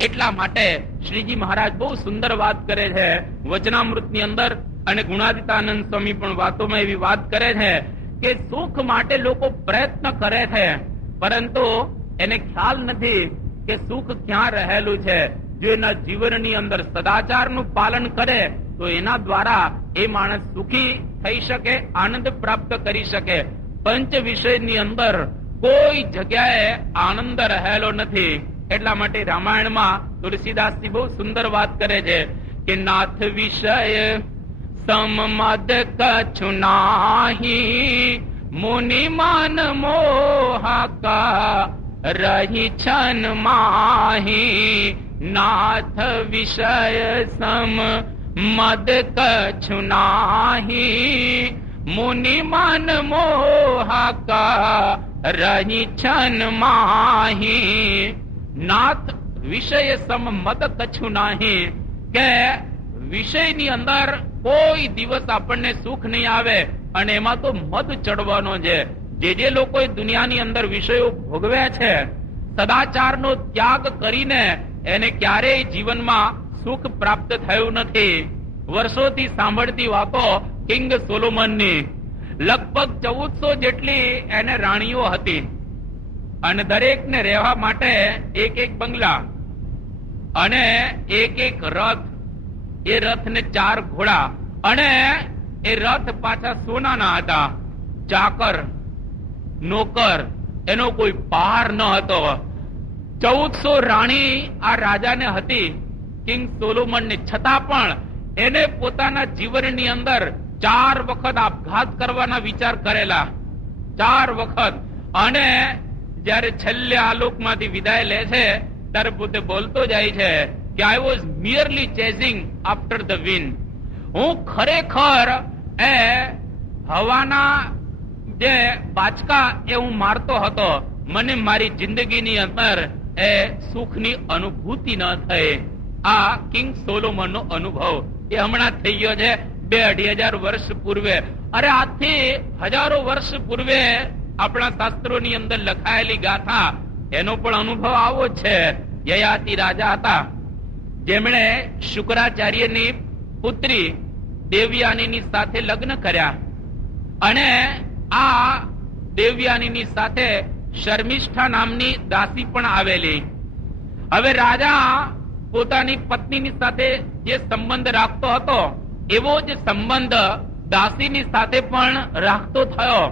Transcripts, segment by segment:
એટલા માટે શ્રીજી મહારાજ બહુ સુંદર વાત કરે છે વચનામૃતની અંદર, અને ગુણાદિતાનંદ સ્વામી પણ વાતોમાં એવી વાત કરે છે કે સુખ માટે લોકો પ્રયત્ન કરે છે, પરંતુ એને ખ્યાલ નથી કે સુખ ક્યાં રહેલું છે. જો એના જીવનની અંદર સદાચારનું પાલન કરે તો એના દ્વારા એ માણસ સુખી થઈ શકે, આનંદ પ્રાપ્ત કરી શકે. પંચ વિષયની અંદર કોઈ જગ્યાએ આનંદ રહેલો નથી. એટલા માટે રામાયણમાં તુલસીદાસજી બહુ સુંદર વાત કરે છે કે નાથ વિષય સમમદ કછુ નાહી, મુનિ માન મોહકા રહી છન માહી. નાથ વિષય સમ મદ કછુ નાહી, મુનિ માન મોહકા રહી છન માહી. નાથ વિષય સમ મદ કછુ નાહી, કે વિષયની અંદર કોઈ દિવસ આપણને સુખ નહીં આવે, અને એમાં તો મદ ચડવાનો છે. જે લોકો દુનિયાની અંદર વિષયો ભોગવ્યા છે, સદાચારનો ત્યાગ કરીને એને ક્યારેય જીવનમાં સુખ પ્રાપ્ત થયું નથી. વર્ષોથી સાંભળતી વાતો કિંગ સોલોમનની, લગભગ 1400 જેટલી એને રાણીઓ હતી, અને દરેકને રહેવા માટે એક એક બંગલા અને એક એક રથ. એ રથ ને 4 ઘોડા, અને એ રથ પાછા સોનાના હતા. ચાકર નોકર એનો કોઈ પાર ન હતો. 1400 રાણી આ રાજાને હતી, કિંગ સોલોમન ને. છતાં પણ એને પોતાના જીવનની અંદર 4 વખત આપઘાત કરવાના વિચાર કરેલા, 4 વખત. અને જયારે છેલ્લે આલોકમાંથી વિદાય લે છે ત્યારે પોતે બોલતો જાય છે કે I was merely chasing after the wind. હું ખરેખર એ હવાના જે બાચકા એ હું મારતો હતો. મને મારી જિંદગીની અંદર એ સુખની અનુભૂતિ ન થઈ. આ કિંગ સોલોમનનો અનુભવ એ હમણાં થઈ ગયો છે 2-2,500 વર્ષ પૂર્વે. અરે આજથી હજારો વર્ષ પૂર્વે આપણા શાસ્ત્રોની અંદર લખાયેલી ગાથા, એનો પણ અનુભવ આવો છે. યયાતિ રાજા હતા, જેમણે શુક્રાચાર્યની પુત્રી દેવયાનીની સાથે લગ્ન કર્યા, અને આ દેવયાનીની સાથે શર્મિષ્ઠા નામની દાસી પણ આવેલી. હવે રાજા પોતાની પત્નીની સાથે જે સંબંધ રાખતો હતો એવો જ સંબંધ દાસીની સાથે પણ રાખતો થયો.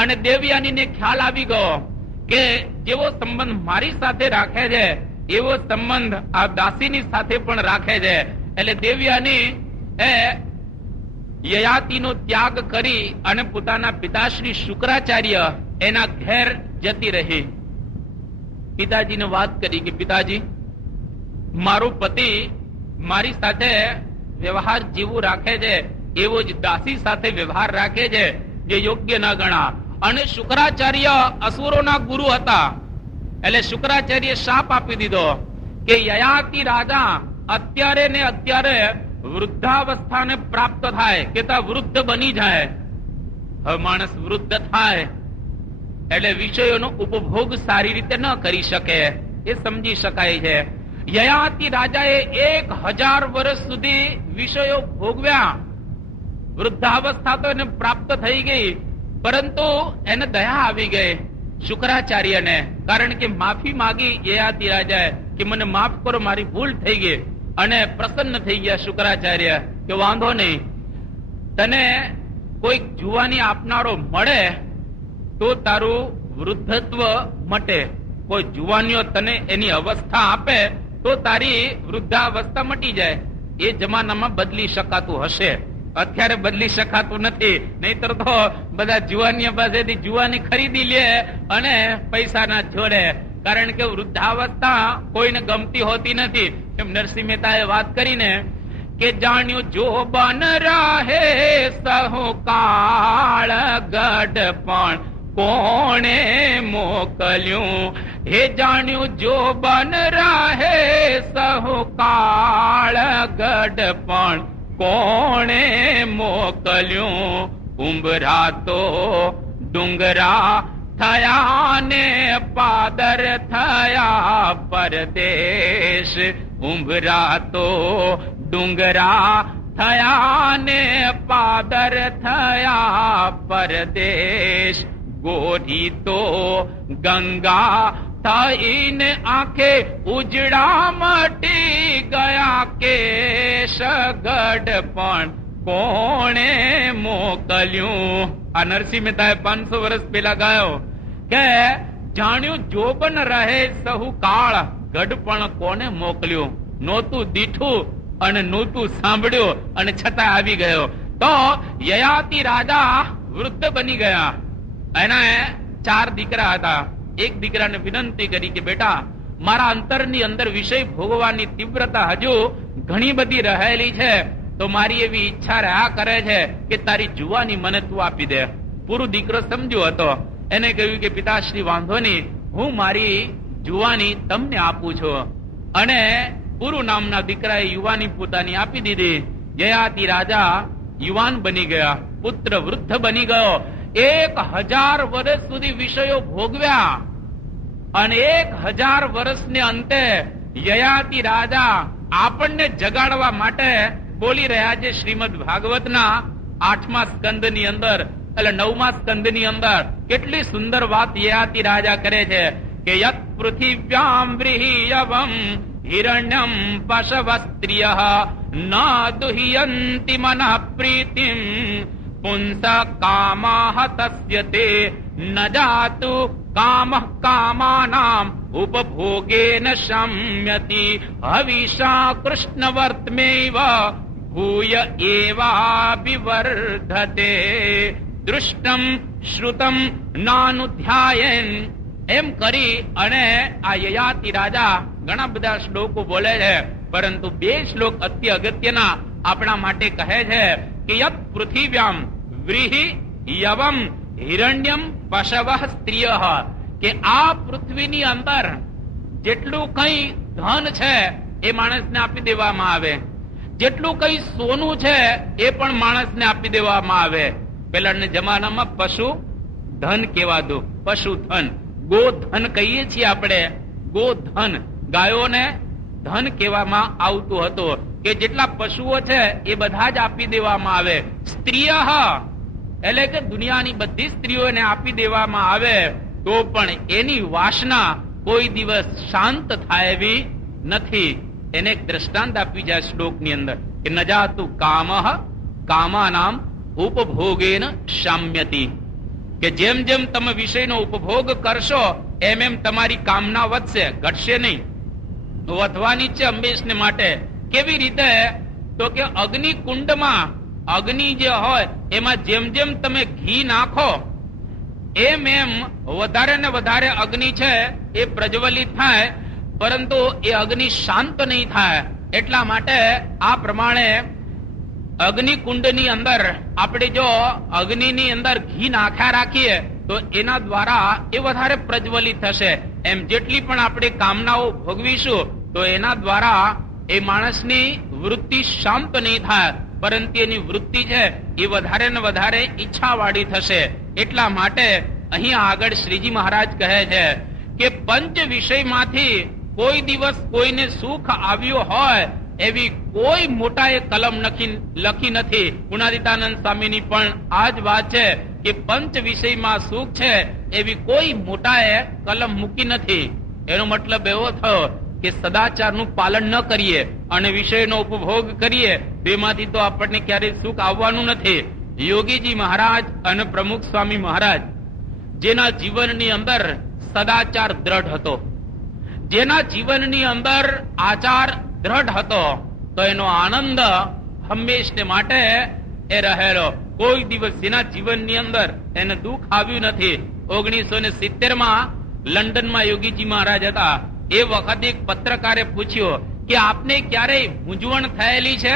અને દેવયાનીને ખ્યાલ આવી ગયો કે જેવો સંબંધ મારી સાથે રાખે છે એવો સંબંધ આ દાસીની સાથે પણ રાખે છે. એટલે દેવયાની એ યયાતિનો ત્યાગ કરી અને પોતાના પિતાશ્રી શુક્રાચાર્ય એના ઘેર જતી રહી. પિતાજીને વાત કરી કે પિતાજી, મારો પતિ મારી સાથે વ્યવહાર જેવું રાખે છે એવો જ દાસી સાથે વ્યવહાર રાખે છે, જે યોગ્ય ન ગણા. અને શુક્રાચાર્ય અસુરોના ગુરુ હતા, એટલે શુક્રાચાર્ય શાપ આપી દીધો કે યયાતિ રાજા અત્યારે ને અત્યારે વૃદ્ધાવસ્થાને પ્રાપ્ત થાય, કે વૃદ્ધ બની જાય. હવે માણસ વૃદ્ધ થાય એટલે વિષયોનો ઉપભોગ સારી રીતે ન કરી શકે, એ સમજી શકાય છે. યયાતિ રાજાએ 1000 વર્ષ સુધી વિષયો ભોગવ્યા. વૃદ્ધાવસ્થા તો એને પ્રાપ્ત થઈ ગઈ, પરંતુ એને દયા આવી ગઈ શુક્રાચાર્યને. કારણ કે માફી માગી યયાતિ રાજાએ કે મને માફ કરો, મારી ભૂલ થઈ ગઈ. અને પ્રસન્ન થઈ ગયા શુક્રાચાર્ય કે વાંધો નહીં, તને કોઈ જુવાની આપનારો મળે તો તારું વૃદ્ધત્વ મટે. કોઈ જુવાનીઓ તને એની અવસ્થા આપે તો તારી વૃદ્ધાવસ્થા મટી જાય. એ જમાનામાં બદલી શકાતું હશે, અત્યારે બદલી શકાતું નથી. નહીતર તો બધા જુવાનીઓ પાસેથી જુવાની ખરીદી લે અને પૈસા ના જોડે. કારણ કે વૃદ્ધાવસ્થા કોઈને ગમતી હોતી નથી. એમ નરસિંહ મહેતાએ વાત કરીને કે જાણ્યું જો બન રહે સહુ કાળ ગઢ પણ કોણે મોકલ્યું. હે જાણ્યું જો બન રહે સહુ કાળ ગઢ પણ કોણે મોકલ્યું. ઉંબરા તો ડુંગરા થયા ને પાદર થયા પરદેશ, ઉંબરા તો ડુંગરા થયા ને પાદર થયા પરદેશ, ગોરી તો ગંગા થઈને આંખે ઉજડા મટી ગયા, કે સગડ પણ કોણે મોકલ્યું. આ નરસિંહ મહેતાએ 500 વર્ષ પેલા ગાયો કે જાણ્યું જોબન રહે સહુ કાળ, ગઢ પણ કોને મોકલ્યું. નહોતું દીઠું અને નહોતું સાંભળ્યું અને છતાં આવી ગયો. તો યયાતિ રાજા વૃદ્ધ બની ગયા. એના 4 દીકરા હતા. એક દીકરાને વિનંતી કરી કે બેટા, મારા અંતરની અંદર વિષય ભોગવવાની તીવ્રતા હજુ ઘણી બધી રહેલી છે, તો મારી એવી ઈચ્છા રહ્યા કરે છે કે તારી જુવાની મને તું આપી દે. પૂરું દીકરો સમજ્યો હતો. એને કહ્યું કે પિતાશ્રી વાંધો નહીં, હું મારી જુવાની તમને આપું છું. અને પુરુ નામના દીકરાએ યુવાની પોતાની આપી દીધી. યયાતિ રાજા યુવાન બની ગયા, પુત્ર વૃદ્ધ બની ગયો. 1000 વર્ષ સુધી વિષયો ભોગવ્યા અને 1000 વર્ષને અંતે યયાતિ રાજા આપણને જગાડવા માટે બોલી રહ્યા છે. શ્રીમદ ભાગવતના 8મા સ્કંદની અંદર, એટલે 9મા સ્કંદની અંદર કેટલી સુંદર વાત યયાતિ રાજા કરે છે કે યત પૃથિવ્યામ વ્રીહયવમ હિરણ્યમ પશવસ્ત્રિયઃ ન દુહ્યન્તિ મનઃ પ્રીતિમ પુંસ કામાહ તસ્ય તે ન જાતુ કામઃ કામાનામ ઉપભોગેન શમ્યતિ હવિષા કૃષ્ણવર્તમેવ ભૂય એવાભિવર્ધતે દૃષ્ટમ શ્રુતમ નાનુધ્યાયન. એમ કરી અને આ યયાતિ રાજા ઘણા બધા શ્લોકો બોલે છે, પરંતુ 2 શ્લોક અતિ અગત્યના આપણા માટે કહે છે કે યત પૃથિવ્યામ વ્રીહિ યવમ હિરણ્યમ પશવઃ સ્ત્રિયઃ, કે આ પૃથ્વીની અંદર જેટલું કઈ ધન છે એ માણસને આપી દેવામાં આવે, જેટલું કઈ સોનું છે એ પણ માણસને આપી દેવામાં આવે. પેલાના જમાનામાં પશુ ધન કહેવાતું, પશુ ધન. ગોધન કહીએ છીએ આપણે, ગોધન, ગાયોને ધન કહેવામાં આવતું હતું, કે જેટલા પશુઓ છે એ બધા જ આપી દેવામાં આવે. સ્ત્રીય એટલે કે દુનિયાની બધી સ્ત્રીઓને આપી દેવામાં આવે તો પણ એની વાસના કોઈ દિવસ શાંત થાય એવી નથી. એને એક દ્રષ્ટાંત આપી જાય શ્લોકની અંદર કે ન જાતુ કામઃ કામાનામ ઉપભોગેન શામ્યતિ, કે જેમ જેમ તમે વિષયનો ઉપભોગ કરશો એમ એમ તમારી કામના વધશે, ઘટશે નહીં, વધવાની છે હંમેશને માટે. કેવી રીતે? તો કે અગ્નિ કુંડમાં અગ્નિ જે હોય એમાં જેમ જેમ તમે ઘી નાખો એમ એમ વધારે ને વધારે અગ્નિ છે એ પ્રજ્વલિત થાય, પરંતુ એ અગ્નિ શાંત નહીં થાય. એટલા માટે આ પ્રમાણે અગ્નિકુંડની અંદર આપણે જો અગ્નિની અંદર ઘી નાખ્યા રાખીએ તો એના દ્વારા એ વધારે પ્રજ્વલિત થશે. એમ જેટલી પણ આપણે કામનાઓ ભોગવીશું તો એના દ્વારા એ માણસની વૃત્તિ શાંત નહીં થાય, પરંતુ એની વૃત્તિ છે એ વધારે ને વધારે ઈચ્છાવાળી થશે. એટલા માટે અહીંયા આગળ શ્રીજી મહારાજ કહે છે કે પંચ વિષયમાંથી કોઈ દિવસ કોઈને સુખ આવ્યું હોય એવી કોઈ મોટાએ કલમ લખી નથી. ગુણાતીતાનંદ સ્વામીની પણ આ જ વાત છે કે પંચ વિષયમાં સુખ છે એવી કોઈ મોટાએ કલમ મૂકી નથી. એનો મતલબ એવો થયો કે સદાચારનું પાલન ન કરીએ અને વિષયનો ઉપભોગ કરીએ તેમાંથી તો આપણને ક્યારેય સુખ આવવાનું નથી. યોગીજી મહારાજ અને પ્રમુખ સ્વામી મહારાજ જેના જીવનની અંદર સદાચાર દ્રઢ હતો, જેના જીવનની અંદર આચાર દ્રઢ હતો, તો એનો આનંદ હંમેશને માટે એ રહેલો. કોઈ દિવસ જેના જીવનની અંદર એને દુઃખ આવ્યું નથી. 1970માં લંડનમાં યોગીજી મહારાજ હતા. એ વખતે એક પત્રકારે પૂછ્યો કે આપને ક્યારેય મૂંઝવણ થયેલી છે?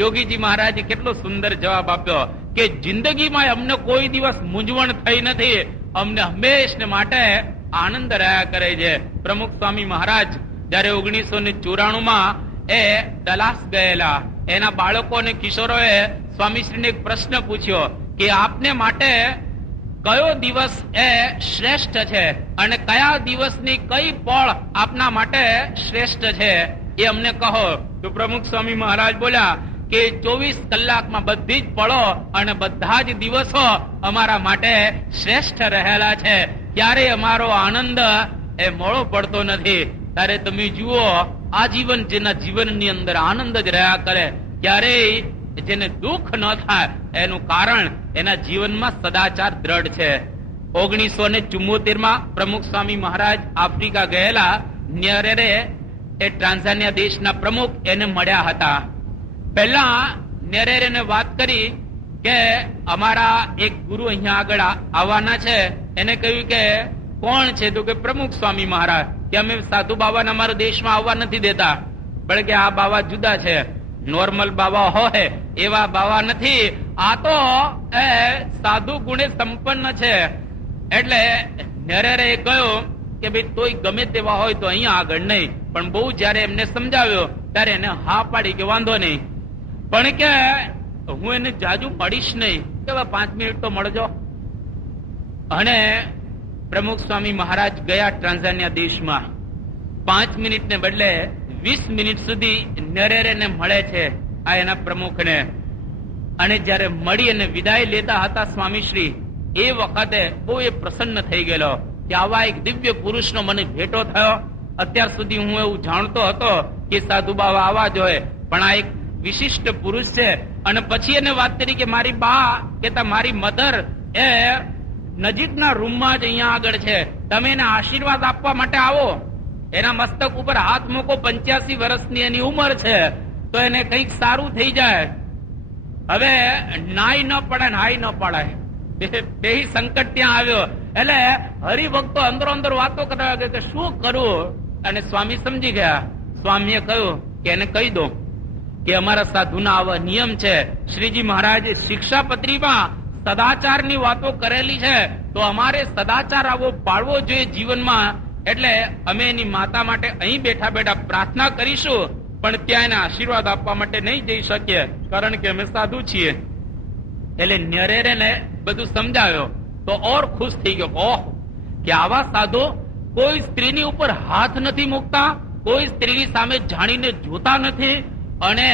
યોગીજી મહારાજે કેટલો સુંદર જવાબ આપ્યો કે જિંદગીમાં અમને કોઈ દિવસ મૂંઝવણ થઈ નથી, અમને હંમેશને માટે આનંદ રહ્યા કરે છે. પ્રમુખ સ્વામી મહારાજ જયારે 1994માં એ ડલાસ ગયેલા, એના બાળકો અને કિશોરોએ સ્વામીશ્રીને એક પ્રશ્ન પૂછ્યો કે આપને માટે કયો દિવસ એ શ્રેષ્ઠ છે અને કયા દિવસની કઈ પળ આપના માટે શ્રેષ્ઠ છે એ અમને કહો. તો પ્રમુખ સ્વામી મહારાજ બોલ્યા કે 24 કલાકમાં બધી જ પળો અને બધા જ દિવસો અમારા માટે શ્રેષ્ઠ રહેલા છે. ક્યારેય અમારો આનંદ એ મોડો પડતો નથી. ત્યારે તમે જુઓ, આજીવન જેના જીવનની અંદર આનંદ જ રહ્યા કરે, ક્યારેય જેને દુઃખ ન થાય એનું કારણ એના જીવનમાં સદાચાર દ્રઢ છે. 1974 પ્રમુખ સ્વામી મહારાજ આફ્રિકા ગયેલા. ન્યરેરે એ ટ્રાન્ઝાનિયા દેશના પ્રમુખ એને મળ્યા હતા. પહેલા ન્યરેરે વાત કરી કે અમારા એક ગુરુ અહીંયા આગળ આવવાના છે. એને કહ્યું કે કોણ છે? તો કે પ્રમુખ સ્વામી મહારાજ. કે અમે સાધુ બાબાને અમારા દેશમાં આવવા નથી દેતા, પણ કે આ બાબા જુદા છે, નોર્મલ બાબા હોય એવા બાબા નથી, આ તો એ સાધુ ગુણે સંપન્ન છે. એટલે નેરેરે કહ્યું કે ભાઈ તોય ગમે તેવા હોય તો અહીંયા આગળ નહીં. પણ બહુ જયારે એમને સમજાવ્યો ત્યારે એને હા પાડી કે વાંધો નહીં, પણ કે હું એને જાજુ મળીશ નહીં, કે 5 મિનિટ તો મળજો. અને પ્રમુખ સ્વામી મહારાજ ગયા ટ્રાન્ઝાનિયા દેશમાં. 5 મિનિટને બદલે 20 મિનિટ સુધી નેરેરેને મળે છે આ એના પ્રમુખને. અને જયારે મળી અને વિદાય લેતા હતા સ્વામીશ્રી, એ વખતે બહુ એ પ્રસન્ન થઈ ગયેલો કે આવા એક દિવ્ય પુરુષનો મને ભેટો થયો. અત્યાર સુધી હું એવું જાણતો હતો કે સાધુ બાબા આવા જ હોય, પણ આ એક વિશિષ્ટ પુરુષ છે. અને પછી એને વાત કરી કે મારી બા કે મારી મધર એ નજીકના રૂમમાં જ અહીંયા આગળ છે, તમે એને આશીર્વાદ આપવા માટે આવો. એના મસ્તક ઉપર હાથ મૂકો. 85 વર્ષની એની ઉંમર છે, તો એને કંઈક સારું થઈ જાય. હવે નાઈ ન પડે હાઈ ન પડાય, બે સંકટ ત્યાં આવ્યો. એટલે હરિભક્તો અંદરો અંદર વાતો કરવા ગયા કે શું કરવું. અને સ્વામી સમજી ગયા. સ્વામીએ કહ્યું કે એને કહી દો કે અમારા સાધુના આવા નિયમ છે. શ્રીજી મહારાજે શિક્ષાપત્રીમાં સદાચારની વાતો કરેલી છે, તો અમારે સદાચાર આવો પાળવો જોઈએ જીવનમાં. એટલે અમે એની માતા માટે અહીં બેઠા બેઠા પ્રાર્થના કરીશું, પણ ત્યાં એને આશીર્વાદ આપવા માટે નહીં જઈ શકીએ, કારણ કે અમે સાધુ છીએ. એટલે નેરેરેને બધું સમજાવ્યો તો ઓર ખુશ થઈ ગયો. ઓહ, કે આવા સાધુ કોઈ સ્ત્રીની ઉપર હાથ નથી મૂકતા, કોઈ સ્ત્રીની સામે જાણીને જોતા નથી. અને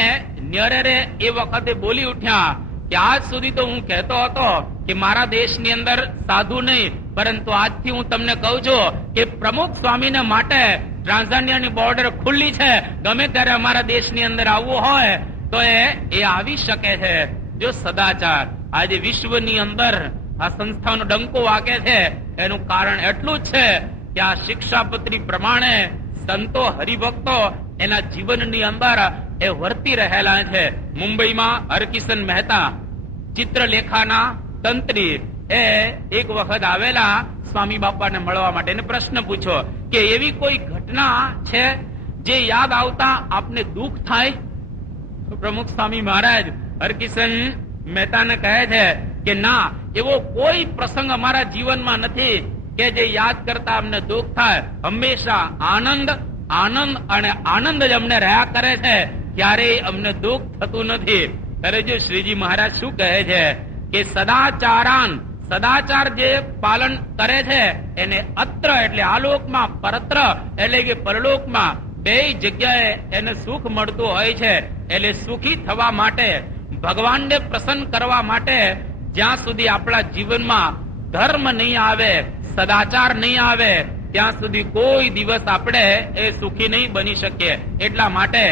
નેરેરે એ વખતે બોલી ઉઠ્યા કે આજ સુધી તો હું કહેતો હતો કે મારા દેશની અંદર સાધુ નહીં, પરંતુ આજથી હું તમને કહું છું કે પ્રમુખ સ્વામીને માટે ટ્રાન્ઝાનિયાની બોર્ડર ખુલ્લી છે. ગમે ત્યારે અમારા દેશની અંદર આવવું હોય તો એ આવી શકે છે. જો સદાચાર આજે વિશ્વની અંદર આ સંસ્થાનો ડંકો વાગે છે, એનું કારણ એટલું જ છે કે આ શિક્ષાપત્રી પ્રમાણે સંતો હરિભક્તો એના જીવનની અંદર એ વર્તી રહેલા છે. મુંબઈમાં હરકિશન મહેતા ચિત્રલેખાના તંત્રી એ એક વખત આવેલા સ્વામી બાપાને મળવા માટે. એને પ્રશ્ન પૂછ્યો કે એવી કોઈ ઘટના છે જે યાદ આવતા આપને દુઃખ થાય? પ્રમુખ સ્વામી મહારાજ હરકિશન મહેતાને કહે છે કે ના, એવો કોઈ પ્રસંગ અમારા જીવનમાં નથી કે જે યાદ કરતા અમને દુઃખ થાય. હંમેશા આનંદ આનંદ અને આનંદ જ અમને રહ્યા કરે છે, ક્યારેય અમને દુઃખ થતું નથી. ત્યારે જો શ્રીજી મહારાજ શું કહે છે કે સદાચાર જે પાલન કરે છે એને અત્ર એટલે આલોકમાં, પરત્ર એટલે કે પરલોકમાં, બે જગ્યાએ એને સુખ મળતું હોય છે. એટલે સુખી થવા માટે, ભગવાનને પ્રસન્ન કરવા માટે જ્યાં સુધી આપણા જીવનમાં ધર્મ નહીં આવે, સદાચાર નહીં આવે, ત્યાં સુધી કોઈ દિવસ આપણે એ સુખી નહીં બની શકીએ. એટલા માટે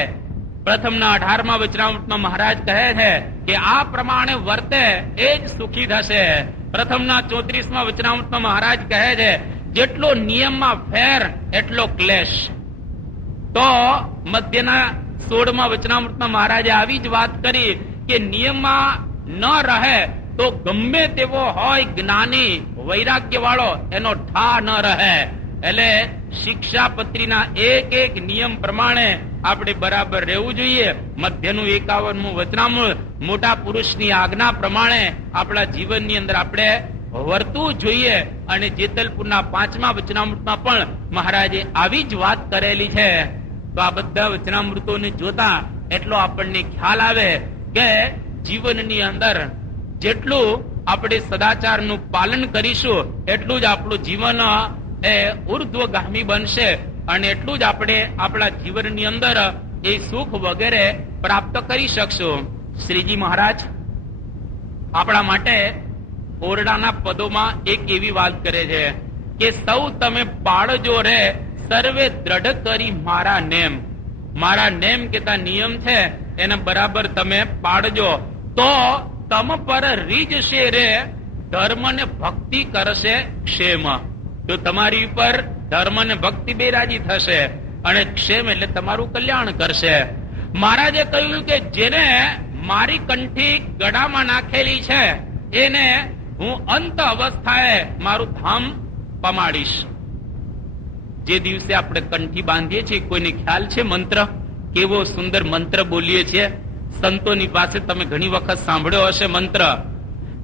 પ્રથમના 18મા વચનામૃતમાં મહારાજ કહે છે કે આ પ્રમાણે વર્તે એ જ સુખી થશે. પ્રથમના 34મા વચનામૃતમાં મહારાજ કહે છે જેટલો નિયમમાં ફેર એટલો ક્લેશ. તો મધ્યના 16મા વચનામૃતમાં મહારાજે આવી જ વાત કરી કે નિયમમાં ન રહે તો ગમે તેવો હોય જ્ઞાની વૈરાગ્ય વાળો, એનો ઠા ન રહે. એટલે શિક્ષાપત્રીના એક એક નિયમ પ્રમાણે આપણે બરાબર રહેવું જોઈએ. મધ્યનું 51મું વચનામૃત મોટા પુરુષની આજ્ઞા પ્રમાણે આપણા જીવનની અંદર આપણે વર્તવું જોઈએ. અને જેતલપુરના 5મા વચનામૃતમાં પણ મહારાજે આવી જ વાત કરેલી છે. તો આ બધા વચનામૃતોને જોતા એટલો આપણને ખ્યાલ આવે કે જીવનની અંદર જેટલું આપણે સદાચારનું પાલન કરીશું એટલું જ આપણું જીવન એ ઉર્ધ્વગામી બનશે અને એટલું જ આપણે આપણા જીવનની અંદર એ સુખ વગેરે પ્રાપ્ત કરી શકશું. શ્રીજી મહારાજ આપણા માટે ઓરડાના પદોમાં એક એવી વાત કરે છે કે સૌ તમે પાળજો રે સર્વે દ્રઢ કરી મારા નેમ. મારા નેમ કેતા નિયમ છે એને બરાબર તમે પાડજો તો તમ પર રીજશે રે ધર્મ ને ભક્તિ કરશે ક્ષેમ. તો તમારી ઉપર ધર્મ ને ભક્તિ બેરાજી થશે અને ક્ષેમ એટલે તમારું કલ્યાણ કરશે. મહારાજે કહ્યું કે જેને મારી કંઠી ગળામાં નાખેલી છે એને હું અંત અવસ્થાએ મારું ધામ પમાડીશ. જે દિવસે આપણે કંઠી બાંધીએ છીએ કોઈને ખ્યાલ છે મંત્ર કેવો સુંદર મંત્ર બોલીએ છીએ? સંતોની પાસે તમે ઘણી વખત સાંભળ્યો હશે મંત્ર.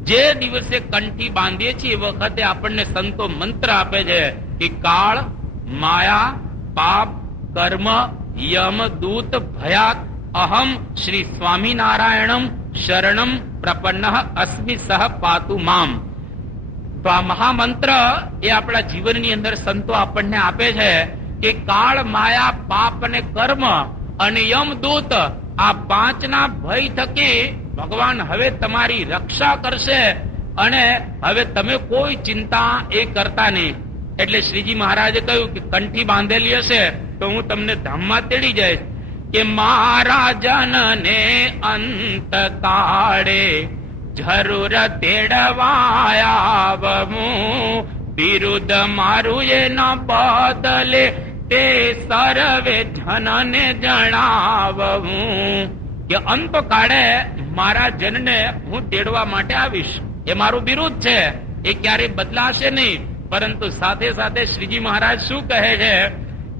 જે દિવસે કંઠી બાંધીએ છીએ એ વખતે આપણને સંતો મંત્ર આપે છે કે કાળ, માયા, પાપ, કર્મ, યમ, દૂત, ભયાત અહમ શ્રી સ્વામિનારાયણમ શરણમ પ્રપન્ન અસ્મિ સહ પાતુ મામ. તો આ મહામંત્ર એ આપણા જીવનની અંદર સંતો આપણને આપે છે કે કાળ, માયા, પાપ અને કર્મ અને યમદૂત આ પાંચના ભય થકી ભગવાન હવે તમારી રક્ષા કરશે અને હવે તમે કોઈ ચિંતા એ કરતા નહીં. એટલે શ્રીજી મહારાજે કહ્યું કે કંઠી બાંધેલી હશે તો હું તમને ધામમાં તેડી જઈશ કે મારા જનને અંત કાળે જરૂર તેડવાયાવમું વિરુદ્ધ મારું એ ન બદલે તે સર્વે જનને જણાવવું કે અંત કાળે મારા જનને હું તેડવા માટે આવીશ. એ મારું વિરુદ્ધ છે, એ ક્યારેય બદલાશે નહીં. પરંતુ સાથે સાથે શ્રીજી મહારાજ શું કહે છે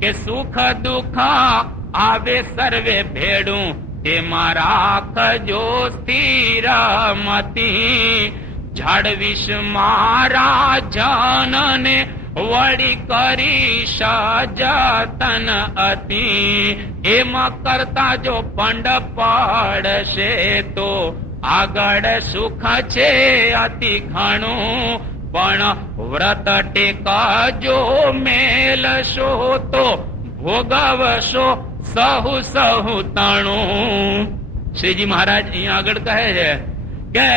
કે સુખ દુઃખ આવે સર્વે ભેડું તેમાં રાખજો સ્થિર મતી જાળવીશ મારા જનને વળી કરીશ જતન અતિ. એમાં કરતા જો પંડ પડશે તો આગળ સુખ છે અતિ ઘણું પણ વ્રત ટેકજો મેલશો તો ભોગવશો સહુ સહુ તણું. શ્રીજી મહારાજ અહીંયા આગળ કહે છે કે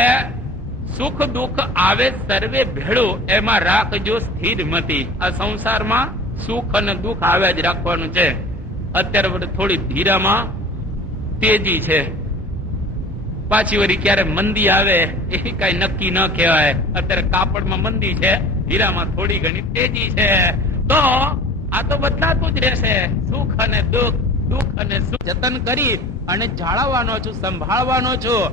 સુખ દુઃખ આવે સર્વે ભેળું એમાં રાખજો સ્થિર મતી. આ સંસારમાં સુખ અને દુઃખ આવે જ રાખવાનું છે. અત્યારે થોડી ધીરામાં તેજી છે, પાછી વળી ક્યારે મંદી આવે એ કઈ નક્કી ન કહેવાય. અત્યારે કાપડમાં મંદી છે, હીરામાં થોડી ઘણી તેજી છે. તો આ તો બદલાતું જ રહેશે. સુખ અને દુઃખ, દુઃખ અને સુખ જતન કરી અને જાળવવાનો છું, સંભાળવાનો છું.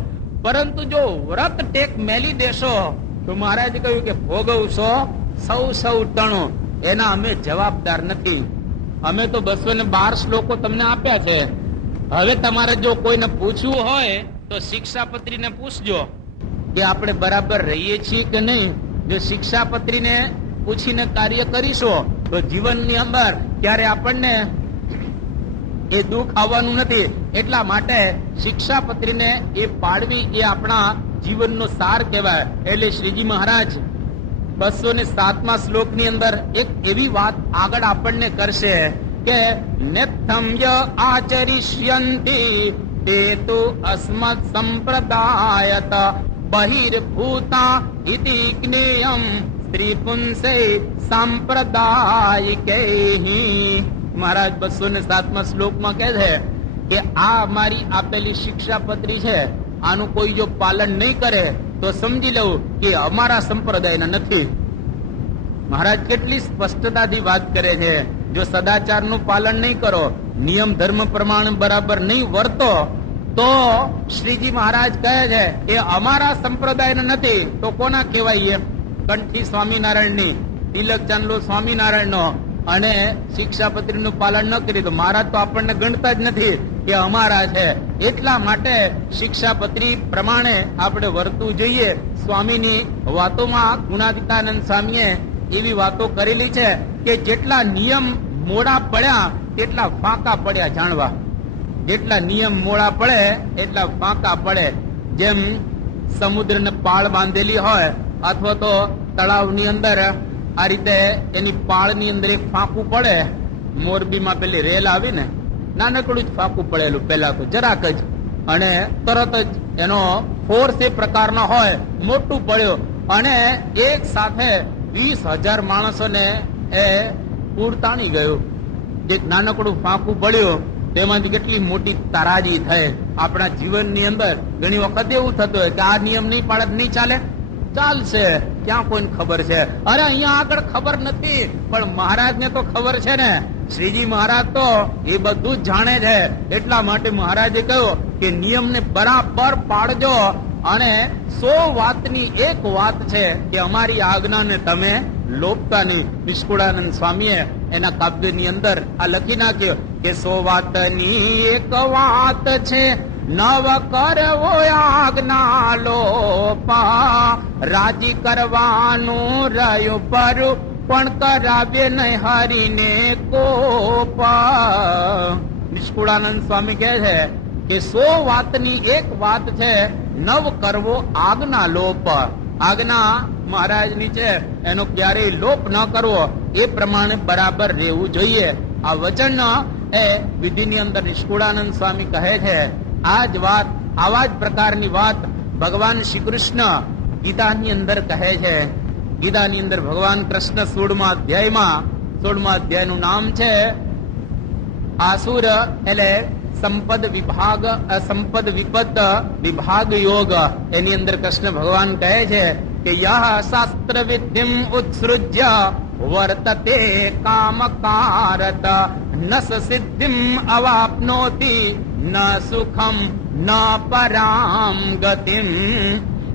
પરંતુ જો વ્રત ટેક મેલી દેશો તો મહારાજે કહ્યું કે ભોગવશો સૌ સૌ તણું. એના અમે જવાબદાર નથી. અમે તો 212 શ્લોકો તમને આપ્યા છે. હવે તમારે જો કોઈને પૂછવું હોય તો શિક્ષાપત્રીને પૂછજો કે આપણે બરાબર રહીએ છીએ કે નહીં. જો શિક્ષાપત્રીને પૂછીને કાર્ય કરીશું તો જીવનની અંદર ત્યારે આપણને એ દુઃખ આવવાનું નથી. એટલા માટે શિક્ષાપત્રીને એ પાડવી એ આપણા જીવનનો સાર કહેવાય. એટલે શ્રીજી મહારાજ 207મા શ્લોકની અંદર એક એવી વાત આગળ આપણને કરશે કે નેત્થમ્ય આચરિષ્યંતિ તે તો અસ્મત સંપ્રદાયત બહિર્ભૂતા ઇતિ જ્ઞેયમ સ્ત્રી પુંસે સાંપ્રદાયિકૈહિ. મહારાજ 207મા શ્લોકમાં કહે છે કે આ મારી આપેલી શિક્ષાપત્રી છે, આનું કોઈ જો પાલન નહીં કરે તો સમજી લઉં કે અમારા સંપ્રદાયના નથી. મહારાજ કેટલી સ્પષ્ટતાથી વાત કરે છે. જો સદાચારનું પાલન નહીં કરો, નિયમ ધર્મ પ્રમાણે બરાબર નહીં વર્તો તો શ્રીજી મહારાજ કહે છે એ અમારા સંપ્રદાયના નથી. તો કોના કહેવાય? એમ કંઠી સ્વામિનારાયણની, તિલક ચાંદલો સ્વામિનારાયણનો અને શિક્ષાપત્રીનું પાલન ન કરી તો મહારાજ તો આપણને ગણતા જ નથી કે અમારા છે. એટલા માટે શિક્ષાપત્રી પ્રમાણે આપણે વર્તવું જોઈએ. સ્વામીની વાતોમાં ગુણાતીતાનંદ સ્વામીએ એવી વાતો કરેલી છે કે જેટલા નિયમ મોડા પડ્યા તેટલા ફાંકા પડ્યા જાણવા. જેટલા નિયમ મોડા પડે એટલા ફાંકા પડે. જેમ સમુદ્રને પાળ બાંધેલી હોય અથવા તો તળાવની અંદર આ રીતે એની પાળની અંદર એક ફાંકું પડે, મોરબીમાં પેલી રેલ આવી ને, નાનકડું જ ફાંકું પડેલું પેલા તો જરાક જ, અને તરત જ એનો ફોર્સ એ પ્રકારનો હોય, મોટું પડ્યો અને એક સાથે 20,000 માણસોને એ પૂર તાણી ગયું. એક નાનકડું ફાંકું પડ્યું, તેમાંથી કેટલી મોટી તારાજી થઈ. આપણા જીવનની અંદર ઘણી વખત એવું થતું હોય કે આ નિયમ નહીં પાડે નહીં ચાલે, ચાલશે, ક્યાં કોઈને ખબર છે? અરે અહીંયા આગળ ખબર નથી, પણ મહારાજને તો ખબર છે ને. શ્રીજી મહારાજ તો એ બધું જ જાણે છે. એટલા માટે મહારાજે કહ્યું કે નિયમને બરાબર પાડજો. અને 100 વાતની એક વાત છે કે અમારી આજ્ઞાને તમે લોપતા નહીં. નિષ્કુળાનંદ સ્વામીએ એના કાવ્યની અંદર આ લખી નાખ્યો કે 100 વાતની એક વાત છે, નવ કરવો આજ્ઞા લોપા, રાજી કરવાનું રહ્યું પરું પણ કરાવે નહીં હરીને કોપા. નિષ્કુળાનંદ સ્વામી કહે છે કે 100 વાતની એક વાત છે, નવ કરવો આજ્ઞા લોપ. આજ્ઞા મહારાજની છે એનો ક્યારેય લોપ ન કરવો, એ પ્રમાણે બરાબર રહેવું જોઈએ. આ વચન એ વિધિની અંદર નિષ્કુળાનંદ સ્વામી કહે છે. આ જ વાત, આવા જ પ્રકારની વાત ભગવાન શ્રી કૃષ્ણ ગીતાની અંદર કહે છે. ગીતાની અંદર ભગવાન કૃષ્ણ 16મા અધ્યાયનું નામ છે આસુર, એટલે સંપદ વિભાગ, સંપદ વિપદ વિભાગ યોગ. એની અંદર કૃષ્ણ ભગવાન કહે છે કે યહ શાસ્ત્ર વિધિમ ઉત્સૃજ્ય વર્તતે કામકારત ન સિદ્ધિમ અવાપ્નોતિ ન સુખમ ન પરામ ગતિમ.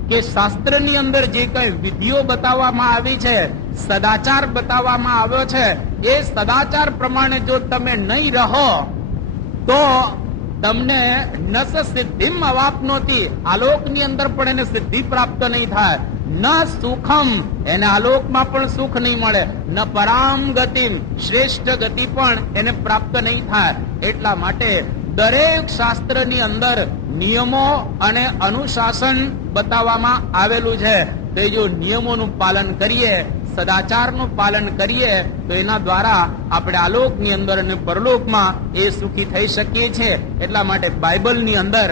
કે શાસ્ત્રની અંદર જે કઈ વિધિઓ બતાવવામાં આવી છે, સદાચાર બતાવવામાં આવ્યો છે, એ સદાચાર પ્રમાણે જો તમે નહીં રહો તો તમને નસ સિદ્ધિમ અવાપ્નોતિ, આલોકની અંદર પણ એને સિદ્ધિ પ્રાપ્ત નહીં થાય, ન સુખમ, એને આલોકમાં પણ સુખ નહીં મળે, ન પરામ ગતિમ, શ્રેષ્ઠ ગતિ પણ એને પ્રાપ્ત નહીં થાય. એટલા માટે દરેક શાસ્ત્રની અંદર નિયમો અને અનુશાસન બતાવવામાં આવેલું છે. તો જો નિયમોનું પાલન કરીએ, સદાચારનું પાલન કરીએ, તો એના દ્વારા આપણે આલોકની અંદર અને પરલોકમાં એ સુખી થઈ શકીએ છીએ. એટલા માટે બાઇબલની અંદર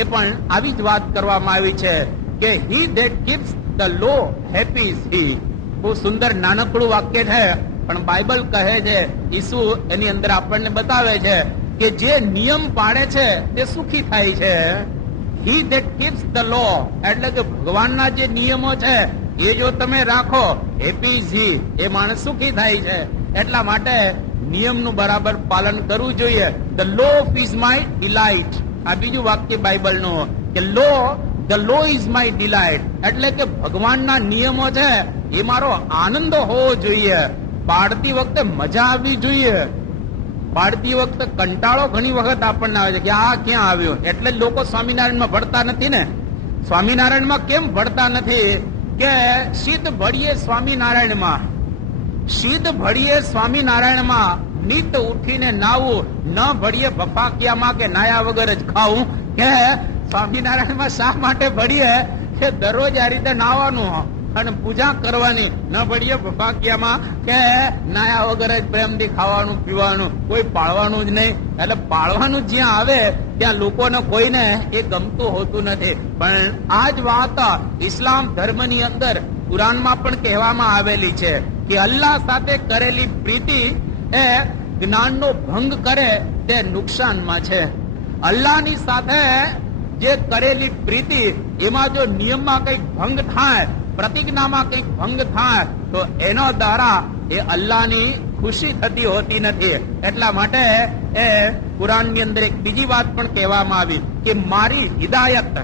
એ પણ આવી જ વાત કરવામાં આવી છે કે he that keeps the law happy is he. બહુ સુંદર નાનકડું વાક્ય છે, પણ બાઇબલ કહે છે, ઈસુ એની અંદર આપણને બતાવે છે કે જે નિયમ પાડે છે તે સુખી થાય છે. હી ધેટ કીપ્સ ધ લો, એટલે કે ભગવાનના જે નિયમો છે એ જો તમે રાખો, હેપી ઇઝ હી, એ માણસ સુખી થાય છે. એટલા માટે નિયમનું બરાબર પાલન કરવું જોઈએ. The law is my delight. આ બીજું વાક્ય બાઇબલનું કે the law is my delight, એટલે કે ભગવાનના નિયમો છે એ મારો આનંદ હોવો જોઈએ. પાડતી વખતે મજા આવવી જોઈએ. પાડતી વખતે કંટાળો ઘણી વખત આપણને આવે છે કે આ ક્યાં આવ્યો. એટલે લોકો સ્વામિનારાયણમાં ભળતા નથી ને. સ્વામિનારાયણમાં કેમ ભળતા નથી? કે સિદ્ધ ભળીએ સ્વામિનારાયણમાં, સિદ્ધ ભળીએ સ્વામિનારાયણમાં, નિત ઉઠીને નાવું, ન ભળીએ બફાકિયામાં કે નાયા વગર જ ખાવું. કે સ્વામિનારાયણમાં શા માટે ભળીએ કે દરરોજ આ રીતે નાવાનું અને પૂજા કરવાની, ન ભળીએ બફાકિયામાં કે નાયા વગર જ પ્રેમથી ખાવાનું પીવાનું, કોઈ પાળવાનું જ નહીં. એટલે પાળવાનું જ્યાં આવે ત્યાં લોકોને કોઈને એ ગમતું હોતું નથી. પણ આ જ વાત ઇસ્લામ ધર્મની અંદર કુરાનમાં પણ કહેવામાં આવેલી છે કે અલ્લાહ સાથે કરેલી પ્રીતિ એ જ્ઞાનનો ભંગ કરે તે નુકસાનમાં છે. અલ્લાહની સાથે જે કરેલી પ્રીતિ, એમાં જો નિયમમાં કંઈક ભંગ થાય, પ્રતિજ્ઞામાં કંઈક ભંગ થાય, તો એનો દ્વારા એ અલ્લાહની ખુશી થતી હોતી નથી. એટલા માટે એ કુરાનની અંદર એક બીજી વાત પણ કહેવામાં આવી કે મારી હિદાયત,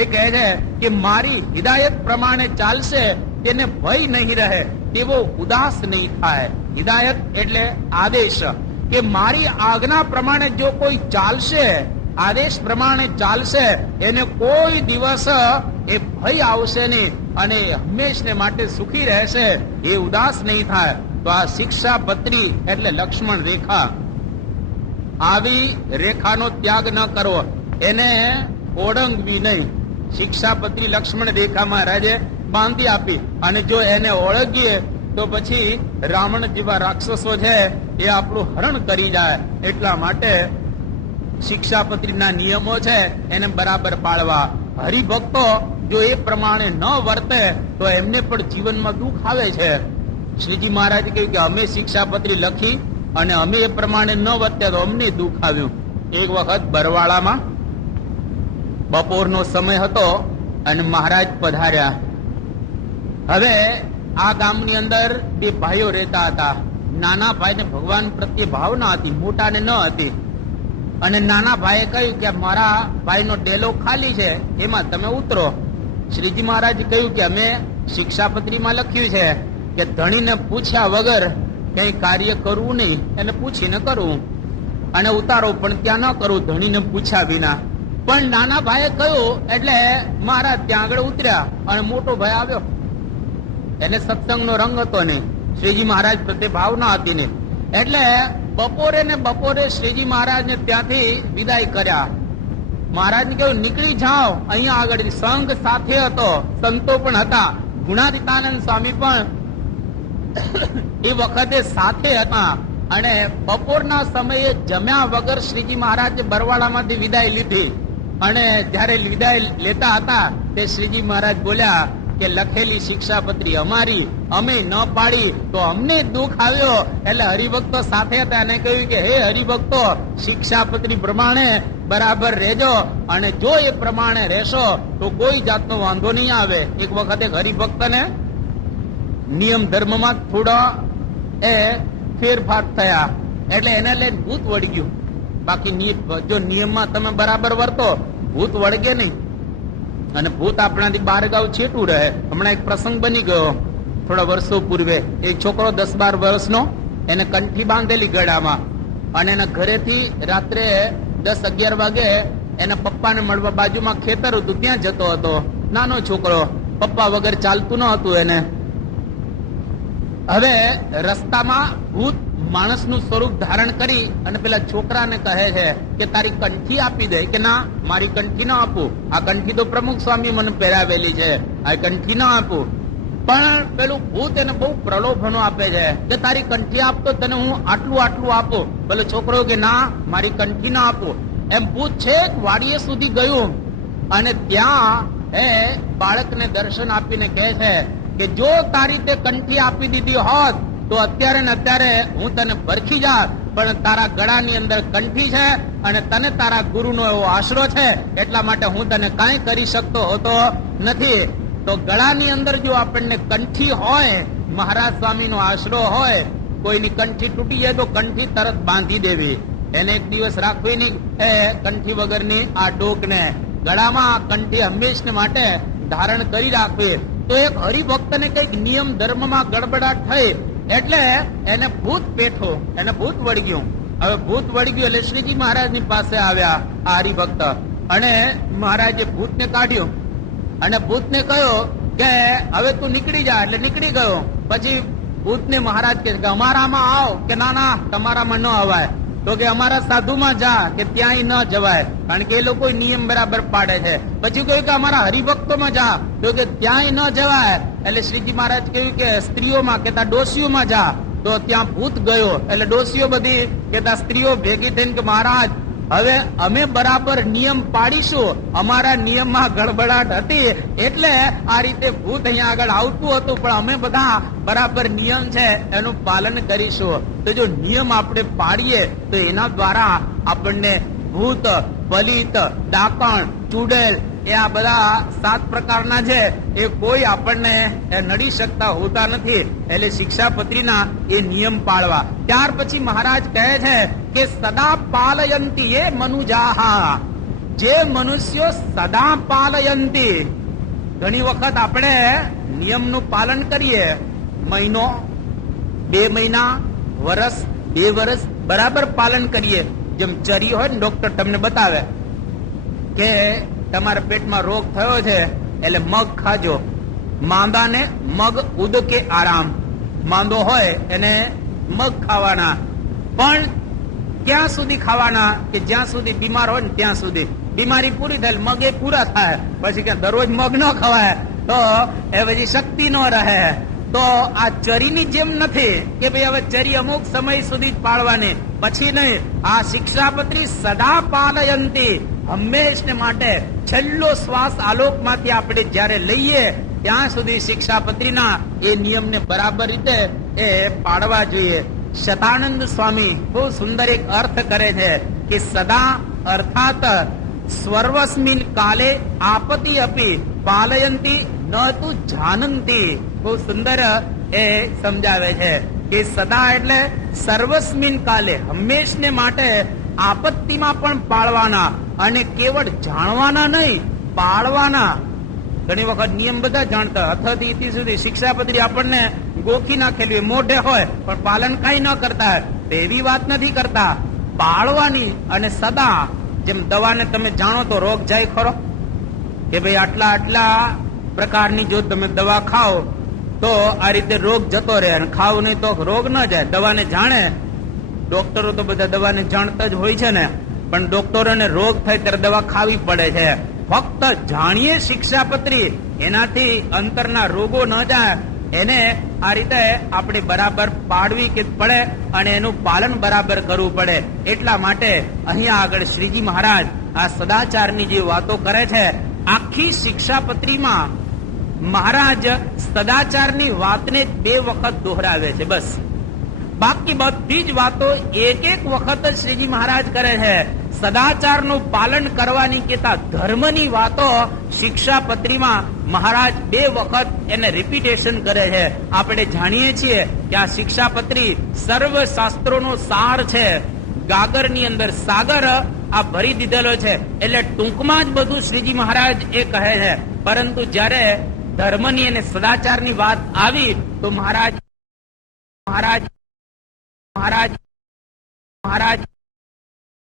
એ કહે છે કે મારી હિદાયત પ્રમાણે ચાલશે તેને ભય નહીં રહે, તેવો ઉદાસ નહીં થાય. હિદાયત એટલે આદેશ, કે મારી આજ્ઞા પ્રમાણે જો કોઈ ચાલશે, આદેશ પ્રમાણે ચાલશે, એને કોઈ દિવસ એ ભય આવશે નહીં અને હંમેશને માટે સુખી રહેશે, એ ઉદાસ નહીં થાય. તો આ શિક્ષા પત્રી એટલે લક્ષ્મણ રેખા, આવી રેખાનો ત્યાગ ન કરવો, એને ઓળંગવી નહીં. શિક્ષાપત્રી લક્ષ્મણ રેખા મહારાજે બાંધી આપી. અને જો એને ઓળંગીએ તો પછી રાવણ જેવા રાક્ષસો છે એ આપણું હરણ કરી જાય. એટલા માટે શિક્ષાપત્રીના નિયમો છે એને બરાબર પાળવા. હરિભક્તો જો એ પ્રમાણે ન વર્તે તો એમને પણ જીવનમાં દુઃખ આવે છે. શ્રીજી મહારાજ કહ્યું કે અમે શિક્ષાપત્રી લખી અને અમે એ પ્રમાણે ન વર્ત્યા તો અમને દુઃખ આવ્યું. એક વખત બરવાળામાં બપોરનો સમય હતો અને મહારાજ પધાર્યા. હવે આ ગામની અંદર બે ભાઈઓ રહેતા હતા. નાના ભાઈને ભગવાન પ્રત્યે ભાવના હતી, મોટાને ન હતી. અને નાના ભાઈએ કહ્યું કે મારા ભાઈનો ડેલો ખાલી છે, એમાં તમે ઉતરો. શ્રીજી મહારાજ કહ્યું કે અમે શિક્ષાપત્રીમાં લખ્યું છે કે ધણીને પૂછ્યા વગર કઈ કાર્ય કરવું નહીં, એને પૂછીને કરવું, અને ઉતારો પણ ત્યાં ન કરવું ધણીને પૂછ્યા વિના. પણ નાના ભાઈએ કહ્યું એટલે મહારાજ ત્યાં આગળ ઉતર્યા અને મોટો ભાઈ આવ્યો. એને સત્સંગનો રંગ હતો નહીં, શ્રીજી મહારાજ પ્રત્યે ભાવના હતી નહીં. એટલે બપોરે શ્રીજી મહારાજને ત્યાંથી વિદાય કર્યા. મહારાજને કહ્યું નીકળી જાઓ અહીંયા આગળ. સંઘ સાથે હતો, સંતો પણ હતા. ગુણાતીતાનંદ સ્વામી પણ એ વખતે સાથે હતા. અને બપોરના સમયે જમ્યા વગર શ્રીજી મહારાજે બરવાળામાંથી વિદાય લીધી. અને જયારે વિદાય લેતા હતા તે શ્રીજી મહારાજ બોલ્યા કે લખેલી શિક્ષાપત્રી અમારી, અમે ન પાડી તો અમને દુઃખ આવ્યો. એટલે હરિભક્તો સાથે હતા અને કહ્યું કે હે હરિભક્તો, શિક્ષાપત્રી પ્રમાણે બરાબર રહેજો અને જો એ પ્રમાણે રહેશો તો કોઈ જાતનો વાંધો નહીં આવે. એક વખતે હરિભક્તને નિયમ ધર્મમાં થોડો એ ફેરફાર થયા એટલે એને લઈને ભૂત વળી ગયું. બાકી જો નિયમમાં તમે બરાબર વર્તો ભૂત વળગે નહીં અને ભૂત આપણાથી બાર ગાવ છેટું રહે. હમણાં એક પ્રસંગ બની ગયો થોડા વર્ષો પૂર્વે. એક છોકરો 10-12 વર્ષનો, એને કંઠી બાંધેલી ગળામાં, અને એના ઘરેથી રાત્રે 10-11 વાગે એના પપ્પાને મળવા બાજુમાં ખેતર હતું ત્યાં જતો હતો. નાનો છોકરો, પપ્પા વગર ચાલતું ન હતું એને. હવે રસ્તામાં ભૂત માણસનું સ્વરૂપ ધારણ કરી અને પેલા છોકરાને કહે છે કે તારી કંઠી આપી દે. કે ના, મારી કંઠી ના આપું, આ કંઠી તો પ્રમુખ સ્વામી મને પહેરાવેલી છે, આ કંઠી ના આપું. પણ પેલું ભૂત એને બહુ પ્રલોભનો આપે છે કે તારી કંઠી આપતો તને હું આટલું આપું. પેલો છોકરો કે ના, મારી કંઠી ના આપું. એમ ભૂત છેક વાડીએ સુધી ગયું અને ત્યાં એ બાળકને દર્શન આપીને કહે છે કે જો તારી તે કંઠી આપી દીધી હોત તો અત્યારે ને અત્યારે હું તને પરખી જાત, પણ તારા ગળાની અંદર કંઠી છે અને તને તારા ગુરુનો એવો આશરો છે, એટલા માટે હું તને કાંઈ કરી શકતો હોતો નથી. તો ગળાની અંદર જો આપણને કંઠી હોય, મહારાજ સ્વામીનો આશરો હોય, કોઈની કંઠી તૂટી જાય તો કંઠી તરત બાંધી દેવી, એને એક દિવસ રાખવી નહીં એ કંઠી વગરની આ ડોકને. ગળામાં કંઠી હંમેશને માટે ધારણ કરી રાખવી. તો એક હરિભક્તને કઈક નિયમ ધર્મમાં ગડબડાટ થઈ એટલે એને ભૂત પેઠો, એને ભૂત વળી ગયું. હવે ભૂત વળી ગયું એટલે શ્રીજી મહારાજની પાસે આવ્યા આ હરિભક્ત, અને મહારાજે ભૂતને કાઢ્યું અને ભૂતને કહ્યું કે હવે તું નીકળી જા. એટલે નીકળી ગયો. પછી ભૂતને મહારાજ કહે કે અમારામાં આવ. કે ના ના, તમારામાં ન અવાય. તો કે અમારા સાધુમાં જા. કે ત્યાંય ન જવાય, કારણ કે એ લોકો નિયમ બરાબર પાડે છે. પછી કહ્યું કે અમારા હરિભક્તોમાં જા. તો કે ત્યાંય ન જવાય. એટલે શ્રીજી મહારાજ કહ્યું કે સ્ત્રીઓમાં, કે ત્યાં ડોસીઓમાં જા. તો ત્યાં ભૂત ગયો એટલે ડોસીઓ બધી કે ત્યાં સ્ત્રીઓ ભેગી થઈને કે મહારાજ હવે અમે બરાબર નિયમ પાડીશું, અમારા નિયમમાં ગડબડાટ હતી એટલે આ રીતે ભૂત અહીંયા આગળ આવતું હતું, પણ અમે બધા બરાબર નિયમ છે એનું પાલન કરીશું. તો જો નિયમ આપણે પાડીએ તો એના દ્વારા આપણને ભૂત, પલિત, ડાકણ, ચુડેલ એ આ બધા 7 પ્રકારના છે એ કોઈ આપણને નડી શકતા હોતા નથી. એટલે શિક્ષાપત્રીના એ નિયમ પાળવા. ત્યાર પછી મહારાજ કહે છે કે સદા પાલયંતી એ મનુજાહા, જે મનુષ્યો સદા પાલયંતી. ઘણી વખત આપણે નિયમનું પાલન કરીએ, મહિનો, 2 મહિના, વર્ષ, 2 વર્ષ બરાબર પાલન કરીએ. જેમ ચરી હોય ને, ડોક્ટર તમને બતાવે કે તમારા પેટમાં રોગ થયો છે એટલે મગ ખાજો. માંદાને મગ ઉદકે આરામ, માંદો હોય એને મગ ખાવાના. પણ ક્યાં સુધી ખાવાના? કે જ્યાં સુધી બીમાર હોય ને ત્યાં સુધી. બીમારી પૂરી થાય, મગ એ પૂરા થાય, પછી કે દરરોજ મગ ન ખવાય તો એ પછી શક્તિ ન રહે. તો આ ચરીની જેમ નથી કે ભાઈ હવે ચરી અમુક સમય સુધી જ પાળવાની, પછી નહીં. આ શિક્ષાપત્રી સદા પાલયંતી, હંમેશને માટે છેલ્લો શ્વાસ આલોકમાંથી આપણે જ્યારે લઈએ ત્યાં સુધી શિક્ષાપત્રીના એ નિયમને બરાબર રીતે એ પાડવા જોઈએ. શતાનંદ સ્વામી બહુ સુંદર એક અર્થ કરે છે કે સદા અર્થાત સર્વસ્મિન કાલે આપત્તિ અપી પાલયંતી ન તુ જાનંતી. બહુ સુંદર એ સમજાવે છે કે સદા એટલે સર્વસ્મિન કાલે, હંમેશને માટે આપત્તિમાં પણ પાળવાના, અને કેવળ જાણવાના નહીં, પાળવાના. ઘણી વખત નિયમ બધા જાણતા, અથથી ઇતિ સુધી શિક્ષાપત્રી આપણને ગોખી નાખેલી મોઢે હોય પણ પાલન કઈ ન કરતા. એવી વાત નથી કરતા, પાળવાની. અને સદા જેમ દવાને તમે જાણો તો રોગ જાય ખરો, કે ભાઈ આટલા પ્રકારની જો તમે દવા ખાઓ તો આ રીતે રોગ જતો રહે, અને ખાવ નહીં તો રોગ ન જાય. દવાને જાણે, ડોક્ટરો તો બધા દવાને જાણતા જ હોય છે ને, પણ ડોક્ટરોને રોગ થાય ત્યારે દવા ખાવી પડે છે. ફક્ત જાણીએ શિક્ષાપત્રી, એનાથી અંતરના રોગો ન જાય, એને આ રીતે આપણે બરાબર પાડવી કે પડે, અને એનું પાલન બરાબર કરવું પડે. એટલા માટે અહીંયા આગળ શ્રીજી મહારાજ આ સદાચારની જે વાતો કરે છે, આખી શિક્ષાપત્રીમાં મહારાજ સદાચારની વાતને 2 વખત દોહરાવે છે બસ. બાકી બધી જ વાતો એક વખત જ શ્રીજી મહારાજ કરે છે. સદાચારનું પાલન કરવાની કેતા ધર્મની વાતો શિક્ષાપત્રીમાં મહારાજ 2 વખત એને રિપીટેશન કરે છે. આપણે જાણીએ છીએ કે આ શિક્ષાપત્રી સર્વ શાસ્ત્રોનો સાર છે. ગાગરની અંદર સાગર આ ભરી દીધેલો છે, એટલે ટૂંકમાં જ બધું શ્રીજી મહારાજ એ કહે છે. પરંતુ જ્યારે ધર્મની અને સદાચારની વાત આવી તો મહારાજ